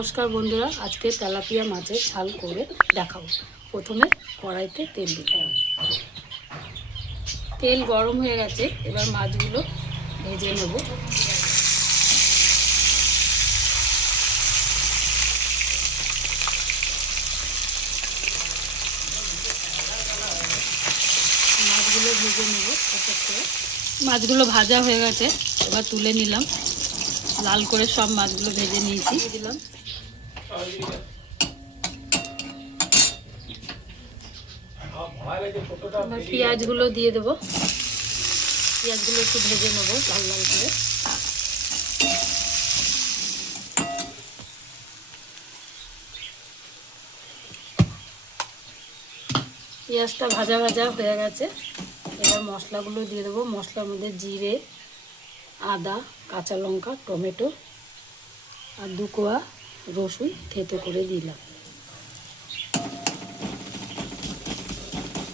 নমস্কার বন্ধুরা, আজকে তেলাপিয়া মাছের ঝাল করে দেখাবো। প্রথমে কড়াইতে তেল দিতে হবে। তেল গরম হয়ে গেছে, এবার মাছগুলো ভেজে নেব। মাছগুলো ভেজে নেব মাছগুলো ভাজা হয়ে গেছে, এবার তুলে নিলাম। লাল করে সব মাছগুলো ভেজে নিয়েছি। দিলাম পেঁয়াজগুলো দিয়ে দেবো। পেঁয়াজগুলো একটু ভেজে নেব, লাল লাল করে। পেঁয়াজটা ভাজা ভাজা হয়ে গেছে। এবার মশলাগুলো দিয়ে দেবো। মশলার মধ্যে জিরে, আদা, কাঁচা লঙ্কা, টমেটো আর দু কোয়া রসুন থেতো করে দিলাম।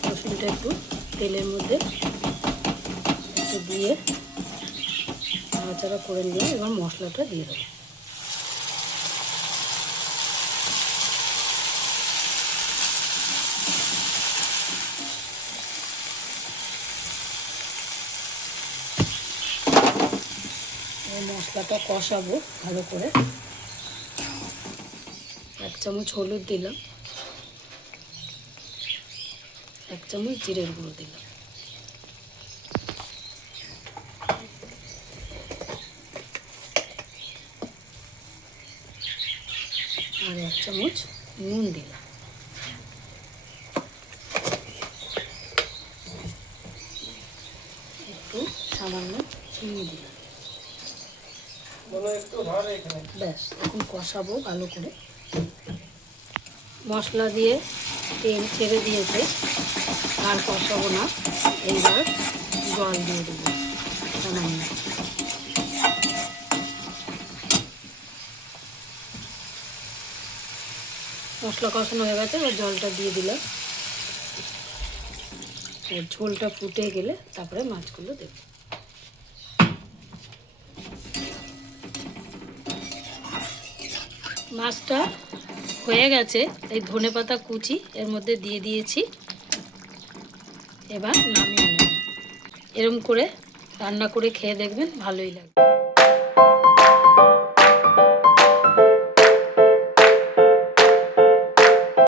রসুনটা একটু তেলের মধ্যে একটু দিয়ে নাড়াচাড়া করে নিয়ে এবার মশলাটা দিয়ে দেবো। মশলাটা কষাবো ভালো করে। এক চামচ হলুদ দিলাম। এক চামচ জিরের গুঁড়ো দিলাম। আর এক চামচ নুন দিলাম। একটু সামান্য চিনি দিলাম। ব্যাস এখন কষাবো ভালো করে। মশলা দিয়ে তেল ছেড়ে দিয়েছে। আর কষাবো না। এইবার জল দিয়ে দেবো। মশলা কষানো হয়ে গেছে, এবার জলটা দিয়ে দিলাম। আর ঝোলটা ফুটে গেলে তারপরে মাছগুলো দেবো। মাছটা হয়ে গেছে, এই ধনে পাতা কুচি এর মধ্যে দিয়ে দিয়েছি। এবার নামিয়ে এরম করে রান্না করে খেয়ে দেখবেন ভালোই লাগবে।